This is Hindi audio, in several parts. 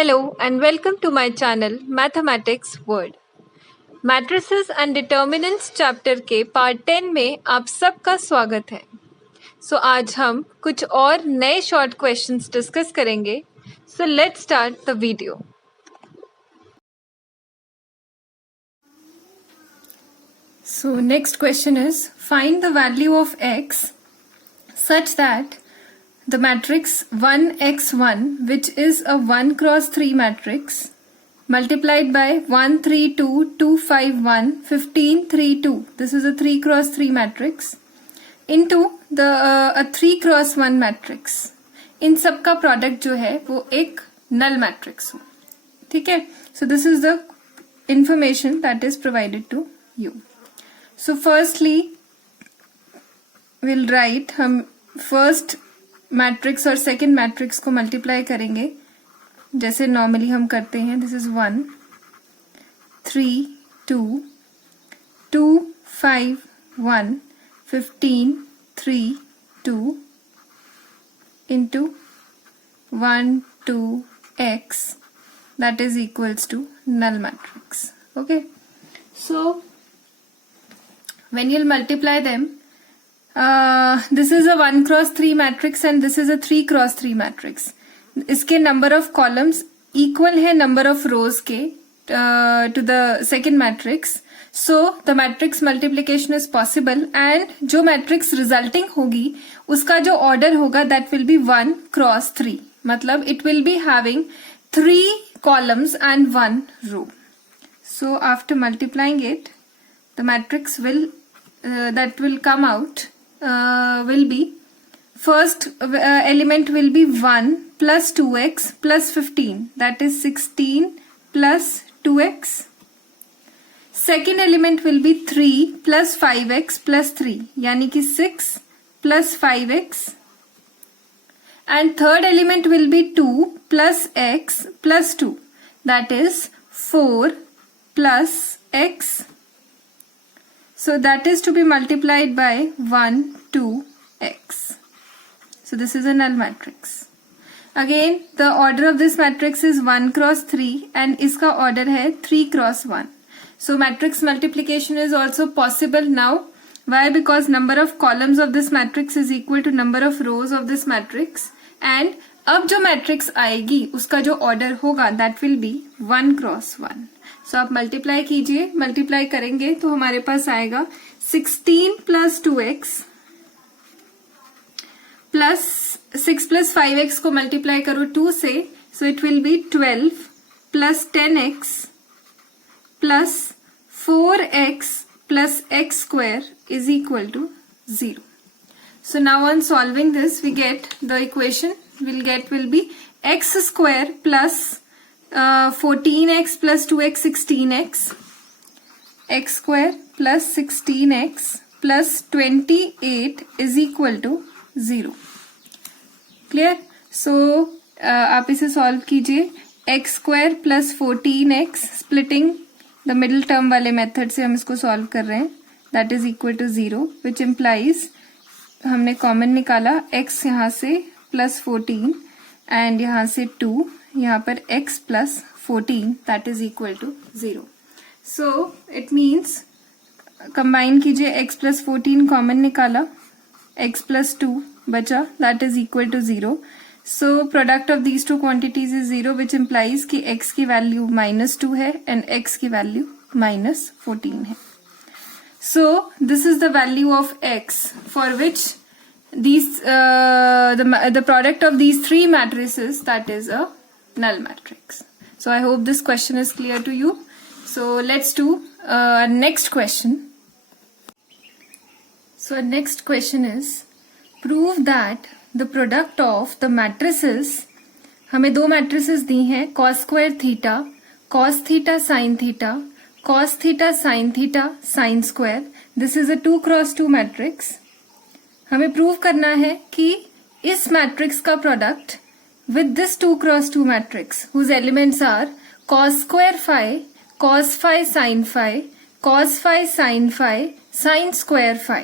Hello and welcome to my channel Mathematics World। Matrices and determinants chapter के पार्ट 10 में आप सबका स्वागत है। आज हम कुछ और नए शॉर्ट क्वेश्चंस डिस्कस करेंगे। Let's start the video. Next question is find the value of x such that the matrix 1x1, which is a 1 cross 3 matrix, multiplied by 1 3 2 2 5 1 15 3 2, this is a 3 cross 3 matrix, into the a 3 cross 1 matrix, इन सब का प्रोडक्ट जो है वो एक नल मैट्रिक्स हो। ठीक है, so this is the information that is provided to you. So firstly will write, हम फर्स्ट मैट्रिक्स और सेकेंड मैट्रिक्स को मल्टीप्लाई करेंगे जैसे नॉर्मली हम करते हैं। This is 1 3 2 2 5 1 15 3 2 into 1 2 x, that is equals to null matrix. Okay, so when you'll multiply them, this is a 1 cross 3 matrix and this is a 3 cross 3 matrix. इसके number of columns equal है number of rows के to the second matrix. So the matrix multiplication is possible and जो matrix resulting होगी उसका जो order होगा that will be 1 cross 3. मतलब it will be having 3 columns and 1 row. So after multiplying it, the matrix will that will come out will be, first element will be 1 plus 2x plus 15, that is 16 plus 2x. Second element will be 3 plus 5x plus 3, यानी कि 6 plus 5x. And third element will be 2 plus x plus 2, that is 4 plus x. So that is to be multiplied by 1 2 x. So this is a null matrix. Again the order of this matrix is 1 cross 3 and इसका order है 3 cross 1. So matrix multiplication is also possible now. Why? Because number of columns of this matrix is equal to number of rows of this matrix. And अब जो matrix आएगी उसका जो order होगा that will be 1 cross 1. So आप मल्टीप्लाई कीजिए, मल्टीप्लाई करेंगे तो हमारे पास आएगा 16 plus 2x plus 6 plus 5x को मल्टीप्लाई करो 2 से, सो it will B 12 plus 10x plus 4x plus x square is equal to 0. So now on solving this we get the equation will be x square plus 14x plus 2x 16x, x square plus 16x plus 28 is equal to 0. Clear? So आप इसे सॉल्व कीजिए। x square plus 14x, splitting the middle term वाले मेथड से हम इसको सॉल्व कर रहे हैं, that is equal to 0, which implies हमने कॉमन निकाला x यहाँ से plus 14 and यहाँ से 2, यहाँ पर x plus 14 that is equal to 0. So it means combine कीजिए, x plus 14 कॉमन निकाला, x plus 2 बचा that is equal to 0. So product of these two quantities is 0, which implies कि x की वैल्यू -2 है and x की वैल्यू -14 है. So this is the value of x for which these the product of these three matrices, that is a null matrix. So I hope this question is clear to you. So let's do next question. So next question is prove that the product of the matrices, हमें दो matrices दी हैं, cos square theta, cos theta sin theta, cos theta sin theta sin square. This is a 2 cross 2 matrix. हमें प्रूव करना है कि इस मैट्रिक्स का product with this 2 cross 2 matrix whose elements are cos square phi, cos phi sin phi, cos phi sin phi, sin square phi.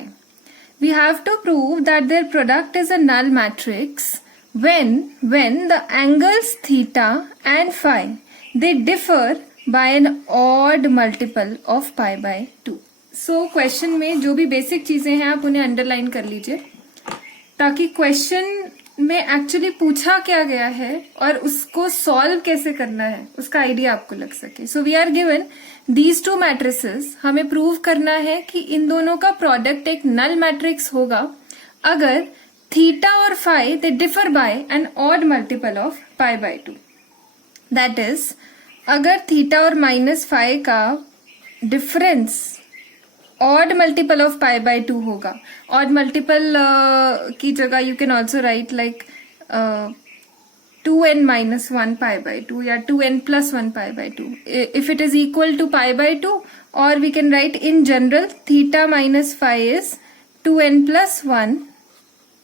We have to prove that their product is a null matrix when the angles theta and phi they differ by an odd multiple of pi by 2. So question में जो भी बेसिक चीजें हैं आप उन्हें अंडरलाइन कर लीजिए ताकि क्वेश्चन में एक्चुअली पूछा क्या गया है और उसको सॉल्व कैसे करना है उसका आइडिया आपको लग सके. So we are given these two matrices. हमें प्रूव करना है कि इन दोनों का प्रोडक्ट एक नल मैट्रिक्स होगा अगर थीटा और phi they differ by an odd multiple of pi by 2. That is अगर थीटा और माइनस फाई का difference odd multiple of pi by 2 होगा. ऑड मल्टीपल की जगह you can also write like 2n minus 1 pi by 2 या 2n plus 1 pi by 2 if it is equal to pi by 2, or we can write in general theta minus phi is 2n plus 1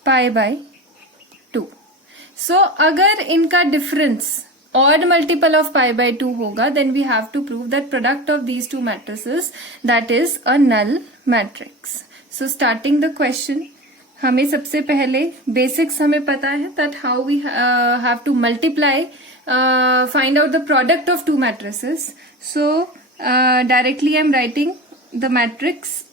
pi by 2. So अगर इनका difference odd multiple of pi by 2 होगा then we have to prove that product of these two matrices that is a null matrix. So starting the question, हमें सबसे पहले बेसिक्स हमें पता है that how we have to multiply find out the product of two matrices. So directly I am writing the matrix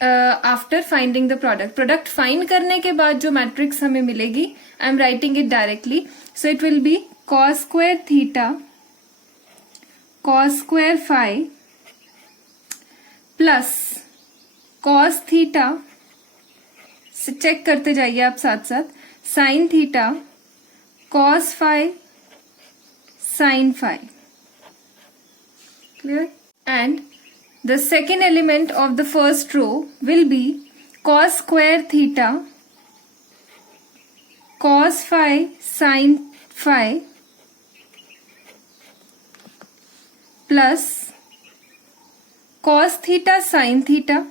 after finding the product. Product find करने के बाद जो matrix हमें मिलेगी I am writing it directly. So it will be cos square theta cos square phi plus cos theta से चेक करते जाइए आप साथ साथ sine theta cos phi sine phi. Clear. And the second element of the first row will be cos square theta cos phi sine phi plus cos theta sine theta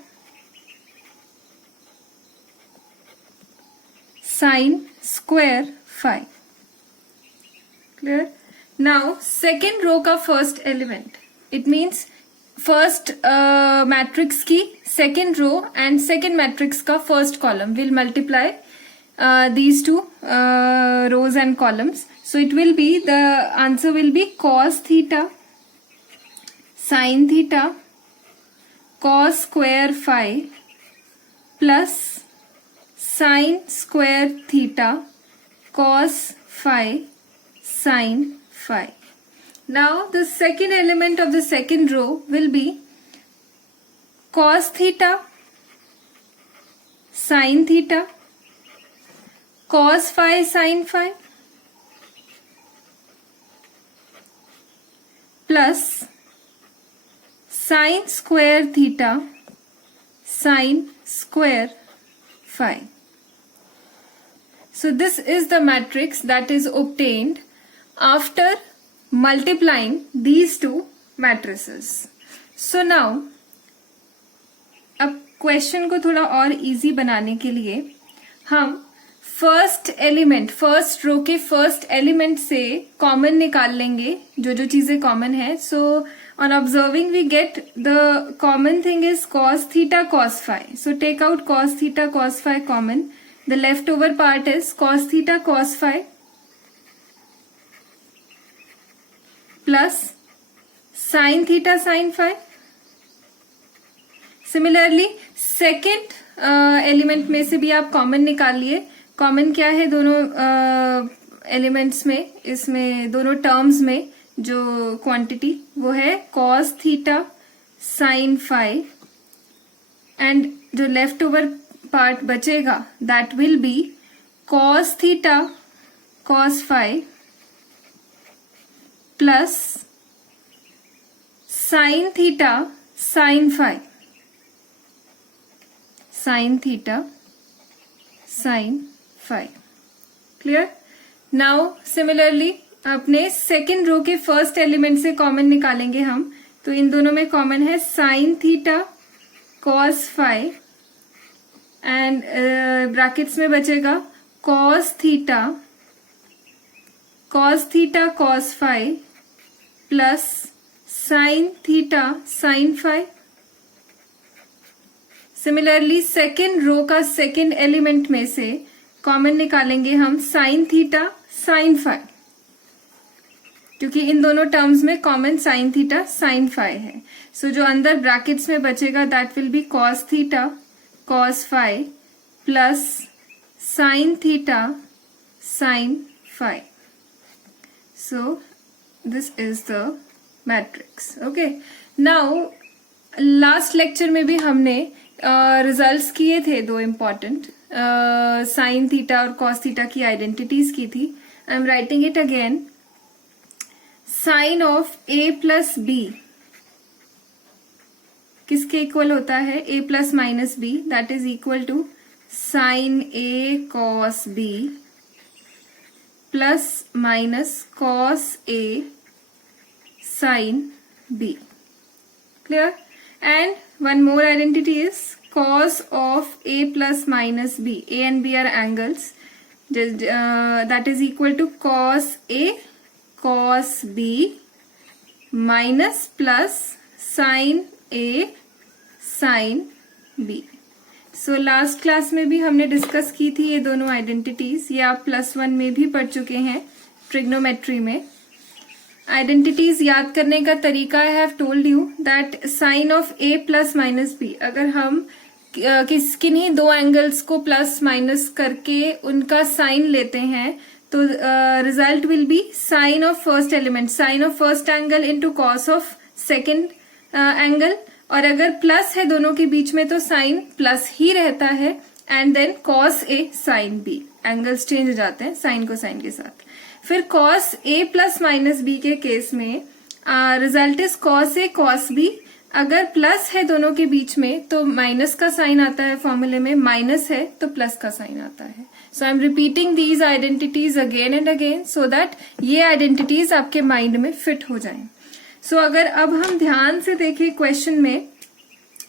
sin square phi. Clear. Now second row का first element, it means first matrix की second row and second matrix का first column will multiply these two rows and columns. So it will be, the answer will be cos theta sin theta cos square phi plus sin square theta cos phi sin phi. Now the second element of the second row will be cos theta sin theta cos phi sin phi plus sin square theta sin square phi. So this is the matrix that is obtained after multiplying these two matrices. So now अब क्वेश्चन को थोड़ा और इजी बनाने के लिए हम फर्स्ट एलिमेंट फर्स्ट रो के फर्स्ट एलिमेंट से कॉमन निकाल लेंगे जो जो चीजें कॉमन है. So on observing we get the common thing is cos theta cos phi. So take out cos theta cos phi common. The leftover part is cos theta cos phi plus sin theta sin phi. Similarly second element में से भी आप कॉमन निकाल लिए. कॉमन क्या है दोनों एलिमेंट्स में, इसमें दोनों टर्म्स में जो क्वांटिटी वो है cos theta sin phi and जो लेफ्ट ओवर पार्ट बचेगा that will B cos theta cos phi plus sin theta sin phi sin theta sin phi. Clear. Now similarly अपने सेकेंड रो के फर्स्ट एलिमेंट से कॉमन निकालेंगे हम. तो इन दोनों में कॉमन है sin theta cos phi and brackets में बचेगा cos theta cos phi plus sin theta sin phi. Similarly second row का सेकेंड एलिमेंट में से कॉमन निकालेंगे हम साइन थीटा साइन फाई, क्योंकि इन दोनों टर्म्स में common sine theta sine phi है. सो जो अंदर ब्रैकेट्स में बचेगा that will be cos theta cos phi plus sine theta sine phi. So this is the matrix. Okay, now last lecture में भी हमने रिजल्ट्स किए थे दो इम्पॉर्टेंट, साइन थीटा और कॉस थीटा की आइडेंटिटीज की थी. I am writing it again. Sine of A plus B किसके इक्वल होता है? A plus minus B, that is equal to sine A cos B plus minus cos A sine B. Clear? And one more identity is cos of a plus minus b. A and b are angles. That is equal to cos a cos b minus plus sin a sin b. So last class में भी हमने डिस्कस की थी ये दोनों आइडेंटिटीज. ये आप +1 में भी पढ़ चुके हैं ट्रिग्नोमेट्री में. आइडेंटिटीज याद करने का तरीका I have told you that sine of A plus minus B, अगर हम किन्हीं दो एंगल्स को प्लस माइनस करके उनका साइन लेते हैं तो result will be sine of first element, sine of first angle into cos of second angle. और अगर प्लस है दोनों के बीच में तो साइन प्लस ही रहता है and then cos A sine B. Angles change हो जाते हैं साइन को साइन के साथ. फिर cos A plus minus B के केस में result is cos A cos B. अगर प्लस है दोनों के बीच में तो माइनस का साइन आता है फॉर्मूले में, माइनस है तो प्लस का साइन आता है. So I am repeating these identities again and again so that ये आइडेंटिटीज आपके माइंड में फिट हो जाएं. सो अगर अब हम ध्यान से देखें क्वेश्चन में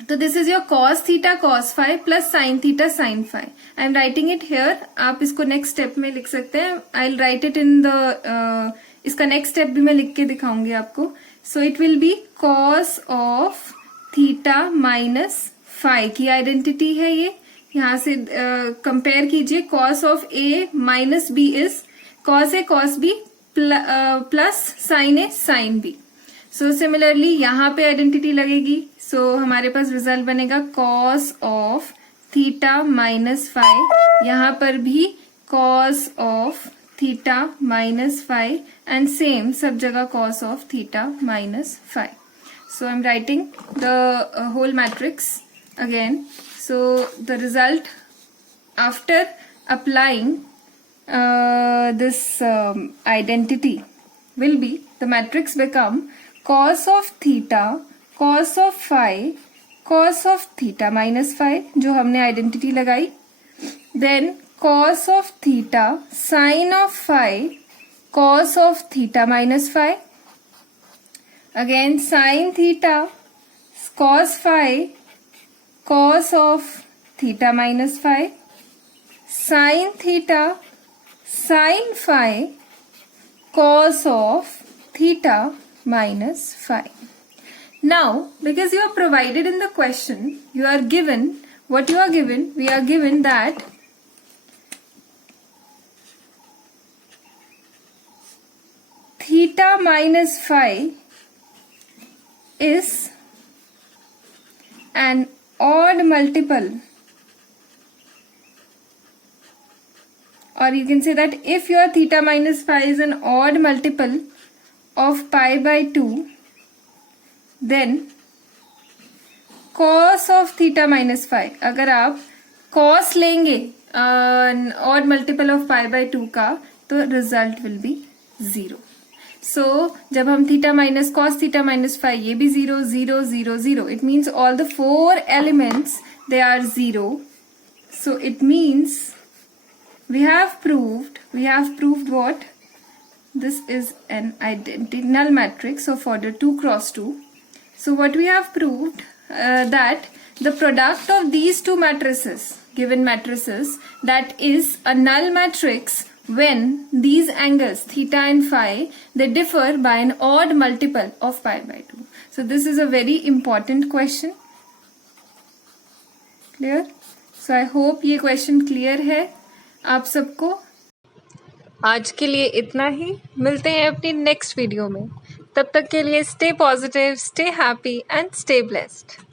तो this is your cos theta cos phi plus sine theta sine phi. I am writing it here. आप इसको नेक्स्ट स्टेप में लिख सकते हैं. I will write it in the इसका नेक्स्ट स्टेप भी मैं लिख के दिखाऊंगी आपको. So it will be cos of theta minus phi की आइडेंटिटी है ये. यहां से कंपेयर कीजिए. Cos of A minus B is cos A cos B plus sine A sine B. So similarly यहाँ पे आइडेंटिटी लगेगी. सो हमारे पास रिजल्ट बनेगा cos of theta minus phi. यहाँ पर भी cos of theta minus phi and same सब जगह cos of theta minus phi. So I am writing the whole matrix again. So the result after applying this identity will be the matrix become cos of theta cos of phi cos of theta minus phi जो हमने आइडेंटिटी लगाई. then cos of theta sin of phi cos of theta minus phi. again sin theta cos phi cos of theta minus phi. sin theta sin phi cos of theta minus phi. Now, because you are provided in the question, you are given, what you are given, we are given that theta minus phi is an odd multiple, or you can say that if your theta minus phi is an odd multiple of pi by 2, then cos of theta minus phi, अगर आप cos लेंगे odd multiple of pi by 2 का तो result will be 0. So जब हम theta minus cos theta minus phi ये भी 0 0 0 0, it means all the 4 elements they are 0. So it means we have proved what? This is an identity null matrix of order 2 cross 2. So what we have proved that the product of these two matrices, given matrices, that is a null matrix when these angles theta and phi they differ by an odd multiple of pi by 2. So this is a very important question. Clear? So I hope ये question clear है. आप सबको आज के लिए इतना ही। मिलते हैं अपनी नेक्स्ट वीडियो में। तब तक के लिए stay positive, stay happy and stay blessed.